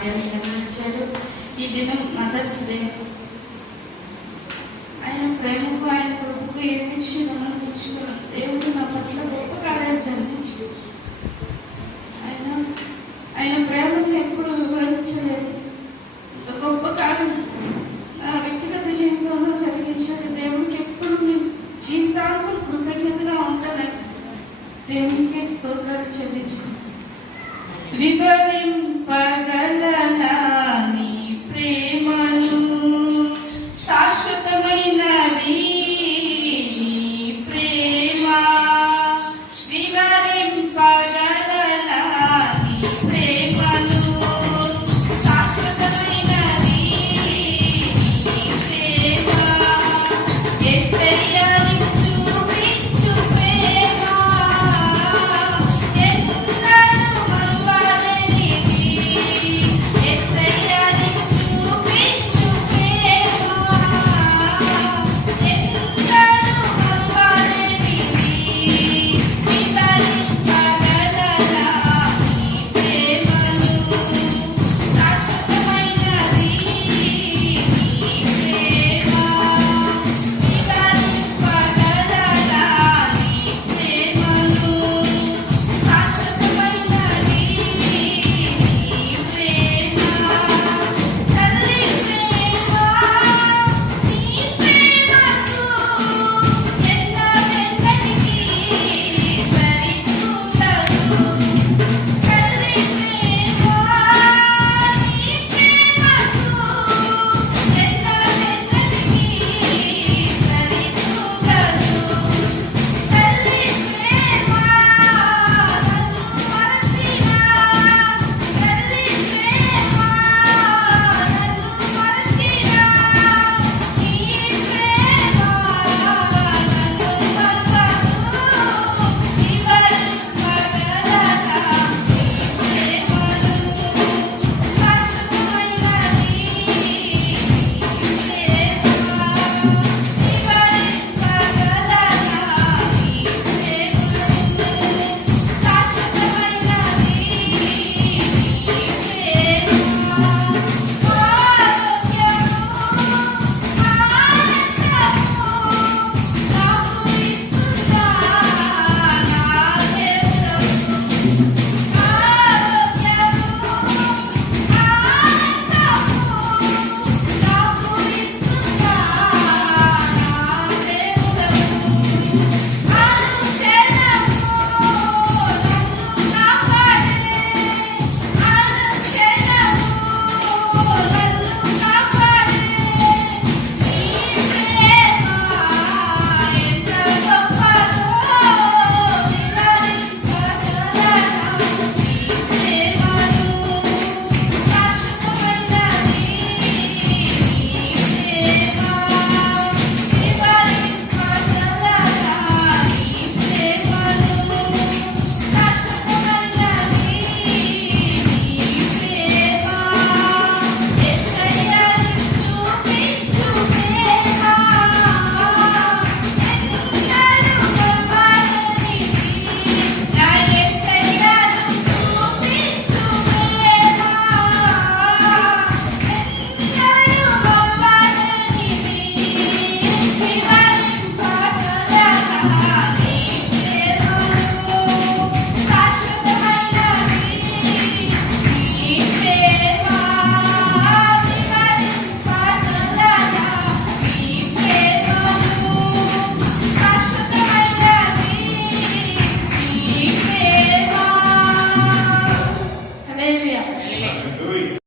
కార్యాలు చదివించారు ఈ దినం మదర్స్ డే ఆయన ప్రేమకు ఆయన కృపకు ఏమిచ్చి మనం తెచ్చుకున్నాం దేవుడు నా పట్ల గొప్ప కార్యాలు జరిగించి ఆయన ఆయన ప్రేమను ఎప్పుడు వివరించలేదు. ఇంత గొప్ప కార్యం నా వ్యక్తిగత జీవితంలో జరిగించాడు. దేవుడికి ఎప్పుడు నేను జీవితాంతం కృతజ్ఞతగా ఉంటాను దేవునికి స్తోత్రాలు చెల్లించాను పగలన